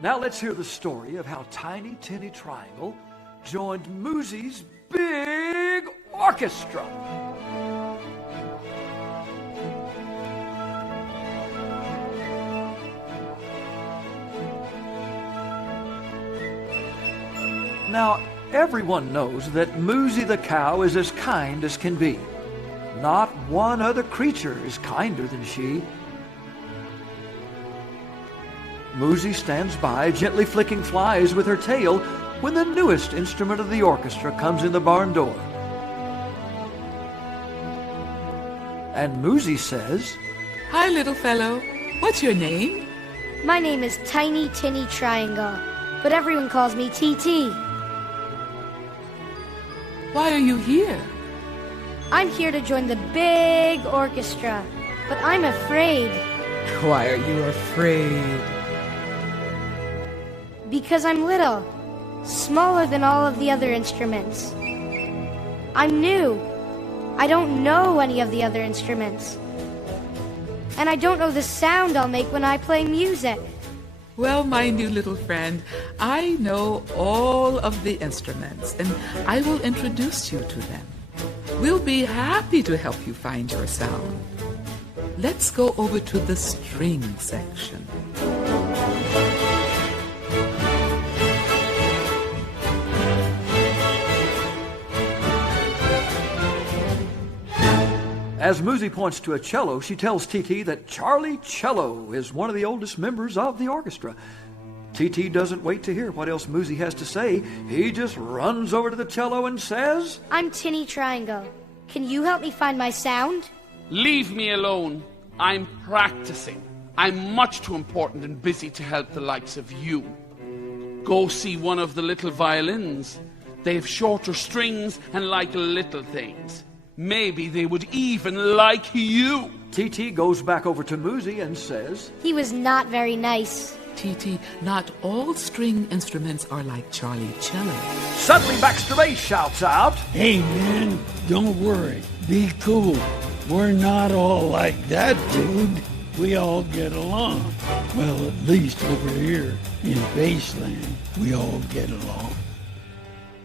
Now let's hear the story of how Tiny Tinny Triangle joined Moozie's big orchestra. Now, everyone knows that Moozie the cow is as kind as can be. Not one other creature is kinder than she. Moozie stands by, gently flicking flies with her tail when the newest instrument of the orchestra comes in the barn door. And Moozie says, "Hi, little fellow. What's your name?" My name is Tiny Tinny Triangle, but everyone calls me TT. Why are you here? I'm here to join the big orchestra, but I'm afraid. Why are you afraid? Because I'm little, smaller than all of the other instruments. I'm new. I don't know any of the other instruments. And I don't know the sound I'll make when I play music. Well, my new little friend, I know all of the instruments, and I will introduce you to them. We'll be happy to help you find your sound. Let's go over to the string section. As Moozie points to a cello, she tells TT that Charlie Cello is one of the oldest members of the orchestra. TT doesn't wait to hear what else Moozie has to say. He just runs over to the cello and says, I'm Tinny Triangle. Can you help me find my sound? Leave me alone. I'm practicing. I'm much too important and busy to help the likes of you. Go see one of the little violins. They've shorter strings and like little things. Maybe they would even like you. TT goes back over to Moozie and says, He was not very nice. TT, not all string instruments are like Charlie Cello. Suddenly Baxter Bass shouts out, Hey man, don't worry. Be cool. We're not all like that, dude. We all get along. Well, at least over here in Bassland, we all get along.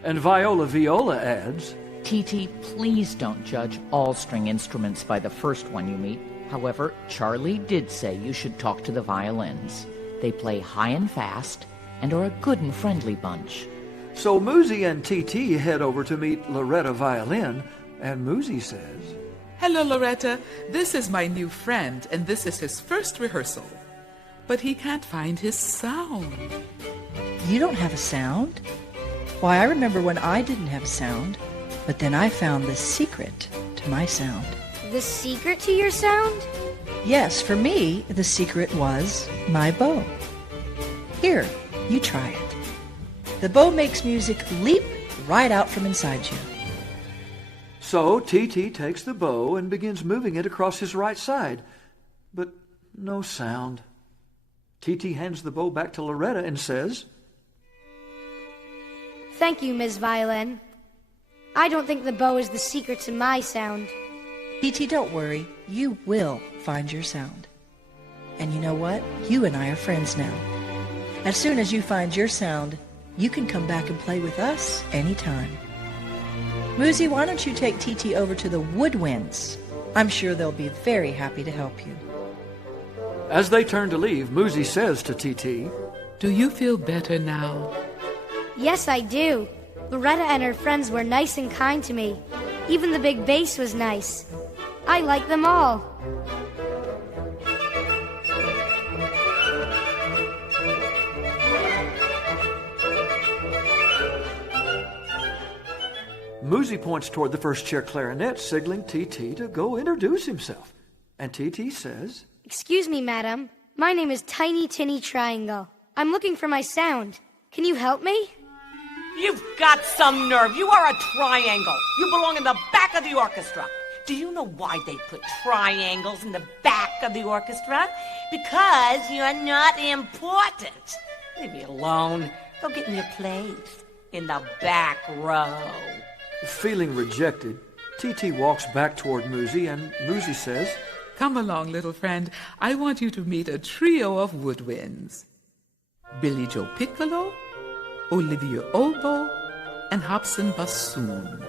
And Viola adds, TT, please don't judge all string instruments by the first one you meet. However, Charlie did say you should talk to the violins. They play high and fast and are a good and friendly bunch. So Moozie and TT head over to meet Loretta Violin, and Moozie says, Hello, Loretta. This is my new friend, and this is his first rehearsal. But he can't find his sound. You don't have a sound? Why, I remember when I didn't have a sound, but then I found the secret to my sound. The secret to your sound? Yes, for me, the secret was my bow. Here, you try it. The bow makes music leap right out from inside you. So TT takes the bow and begins moving it across his right side, but no sound. TT hands the bow back to Loretta and says, Thank you, Ms. Violin. I don't think the bow is the secret to my sound. TT, don't worry. You will find your sound. And you know what? You and I are friends now. As soon as you find your sound, you can come back and play with us anytime. Moozie, why don't you take TT over to the woodwinds? I'm sure they'll be very happy to help you. As they turn to leave, Moozie says to TT, Do you feel better now? Yes, I do. Loretta and her friends were nice and kind to me. Even the big bass was nice. I like them all. Moozie points toward the first chair clarinet, signaling TT to go introduce himself. And TT says, Excuse me, madam. My name is Tiny Tinny Triangle. I'm looking for my sound. Can you help me? You've got some nerve. You are a triangle. You belong in the back of the orchestra. Do you know why they put triangles in the back of the orchestra? Because you're not important. Leave me alone. Go get in your place in the back row. Feeling rejected, TT walks back toward Moozie, and Moozie says, Come along, little friend. I want you to meet a trio of woodwinds. Billy Joe Piccolo, Olivia Oboe, and Hobson Bassoon.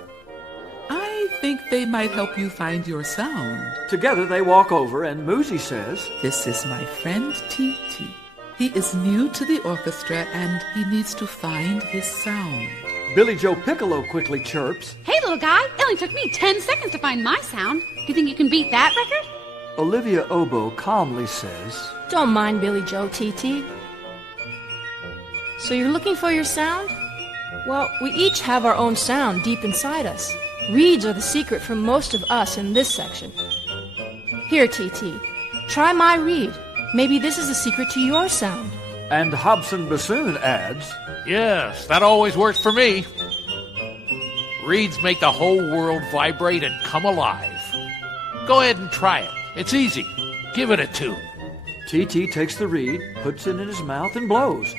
I think they might help you find your sound. Together they walk over, and Moozie says, This is my friend T.T. He is new to the orchestra, and he needs to find his sound. Billy Joe Piccolo quickly chirps. Hey, little guy, it only took me 10 seconds to find my sound. Do you think you can beat that record? Olivia Oboe calmly says, Don't mind Billy Joe, T.T. So you're looking for your sound? Well, we each have our own sound deep inside us. Reeds are the secret for most of us in this section. Here, T.T., try my reed. Maybe this is the secret to your sound. And Hobson Bassoon adds, Yes, that always works for me. Reeds make the whole world vibrate and come alive. Go ahead and try it. It's easy. Give it a tune. T.T. takes the reed, puts it in his mouth, and blows.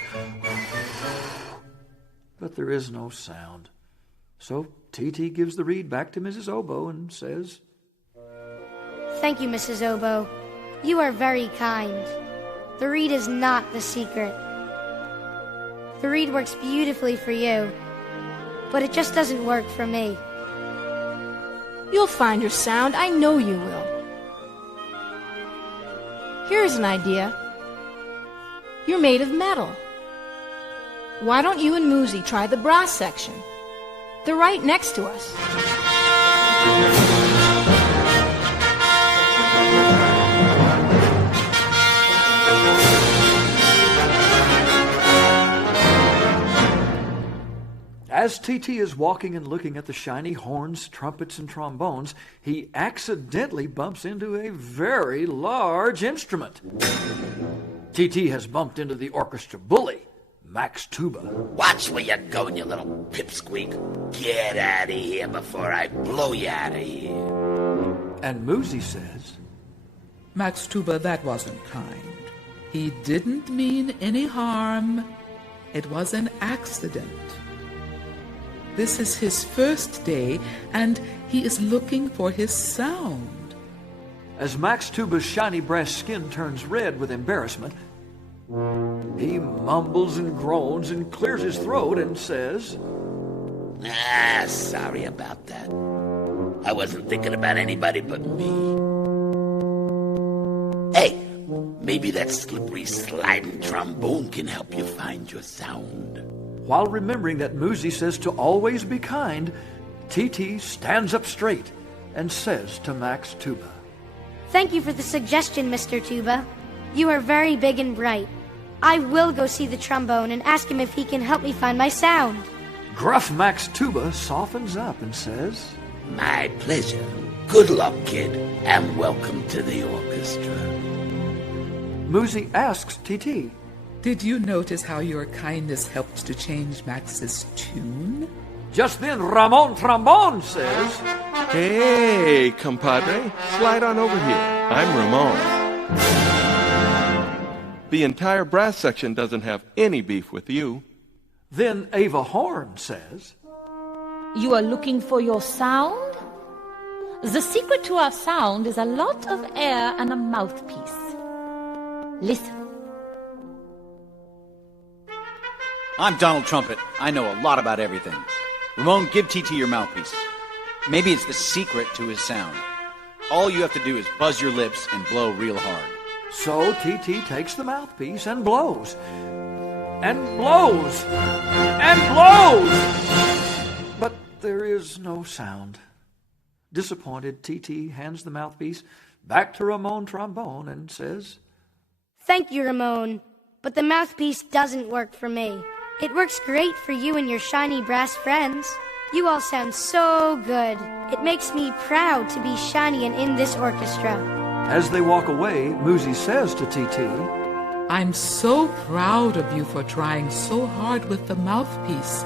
But there is no sound. So T.T. gives the reed back to Mrs. Oboe and says, Thank you, Mrs. Oboe. You are very kind. The reed is not the secret. The reed works beautifully for you, but it just doesn't work for me. You'll find your sound. I know you will. Here's an idea. You're made of metal. Why don't you and Moozie try the brass section? They're right next to us. As T.T. is walking and looking at the shiny horns, trumpets, and trombones, he accidentally bumps into a very large instrument. T.T. has bumped into the orchestra bully, Max Tuba. Watch where you're going, you little pipsqueak. Get out of here before I blow you out of here. And Moozie says, Max Tuba, that wasn't kind. He didn't mean any harm. It was an accident. This is his first day, and he is looking for his sound. As Max Tuba's shiny brass skin turns red with embarrassment, he mumbles and groans and clears his throat and says, Sorry about that. I wasn't thinking about anybody but me. Hey, maybe that slippery sliding trombone can help you find your sound. While remembering that Moozie says to always be kind, T.T. stands up straight and says to Max Tuba, Thank you for the suggestion, Mr. Tuba. You are very big and bright. I will go see the trombone and ask him if he can help me find my sound. Gruff Max Tuba softens up and says, My pleasure. Good luck, kid, and welcome to the orchestra. Moozie asks T.T., Did you notice how your kindness helped to change Max's tune? Just then Ramon Trombone says, Hey, compadre, slide on over here. I'm Ramon. The entire brass section doesn't have any beef with you. Then Ava Horn says, You are looking for your sound? The secret to our sound is a lot of air and a mouthpiece. Listen. I'm Donald Trumpet. I know a lot about everything. Ramon, give T.T. your mouthpiece. Maybe it's the secret to his sound. All you have to do is buzz your lips and blow real hard. So T.T. takes the mouthpiece and blows. And blows. And blows! But there is no sound. Disappointed, T.T. hands the mouthpiece back to Ramon Trombone and says, Thank you, Ramon, but the mouthpiece doesn't work for me. It works great for you and your shiny brass friends. You all sound so good. It makes me proud to be shiny and in this orchestra. As they walk away, Moozie says to T.T., I'm so proud of you for trying so hard with the mouthpiece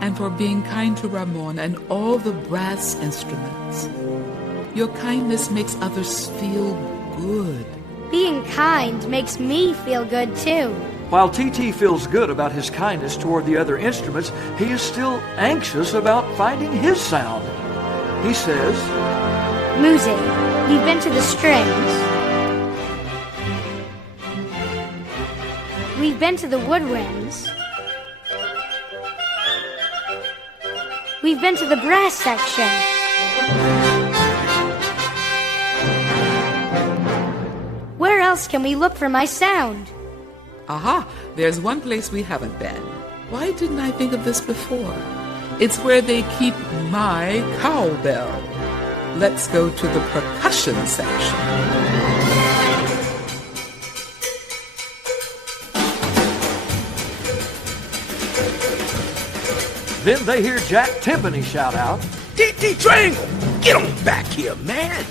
and for being kind to Ramon and all the brass instruments. Your kindness makes others feel good. Being kind makes me feel good, too. While T.T. feels good about his kindness toward the other instruments, he is still anxious about finding his sound. He says, Moozie, you've been to the strings. We've been to the woodwinds. We've been to the brass section. Where else can we look for my sound? Aha! There's one place we haven't been. Why didn't I think of this before? It's where they keep my cowbell. Let's go to the percussion section. Then they hear Jack Timpani shout out, T.T. Triangle, get on back here, man.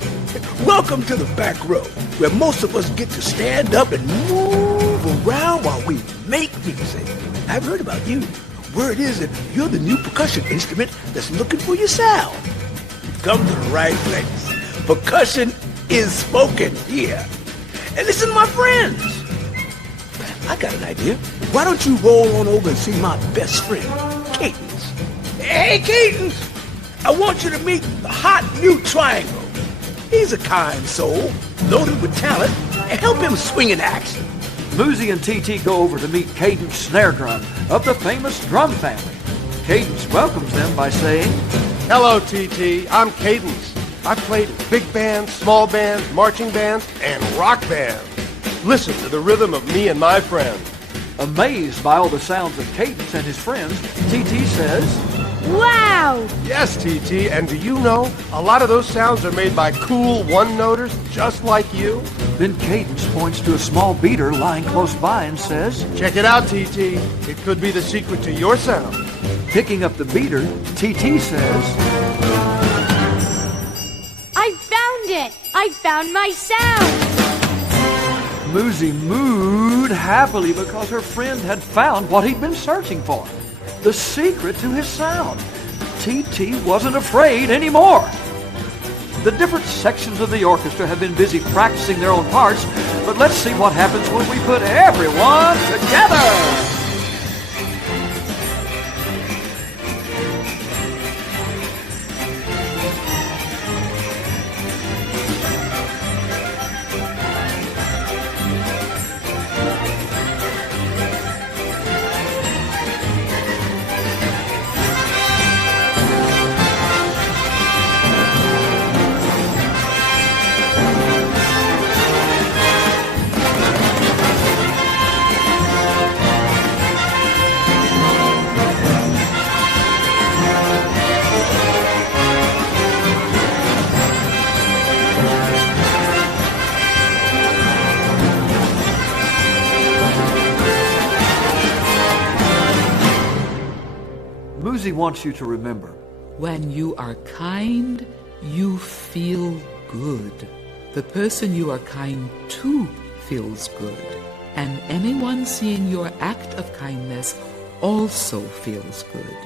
Welcome to the back row, where most of us get to stand up and move around while we make music. I've heard about you. Word is that you're the new percussion instrument that's looking for your sound. You've come to the right place. Percussion is spoken here. And listen, my friends, I got an idea. Why don't you roll on over and see my best friend, Cadence? Hey, Cadence! I want you to meet the hot new Triangle. He's a kind soul, loaded with talent, and help him swing an axe. Moozie and TT go over to meet Cadence Snare Drum of the famous drum family. Cadence welcomes them by saying, Hello, TT. I'm Cadence. I've played in big bands, small bands, marching bands, and rock bands. Listen to the rhythm of me and my friends. Amazed by all the sounds of Cadence and his friends, TT says, Wow! Yes, TT, and do you know, a lot of those sounds are made by cool one-noters just like you? Then Cadence points to a small beater lying close by and says, Check it out, TT. It could be the secret to your sound. Picking up the beater, TT says, I found it! I found my sound! Moozie mooed happily because her friend had found what he'd been searching for, the secret to his sound. TT wasn't afraid anymore. The different sections of the orchestra have been busy practicing their own parts, but let's see what happens when we put everyone together. Moozie wants you to remember, when you are kind, you feel good. The person you are kind to feels good. And anyone seeing your act of kindness also feels good.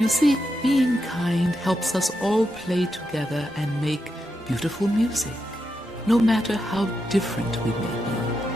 You see, being kind helps us all play together and make beautiful music, no matter how different we may be.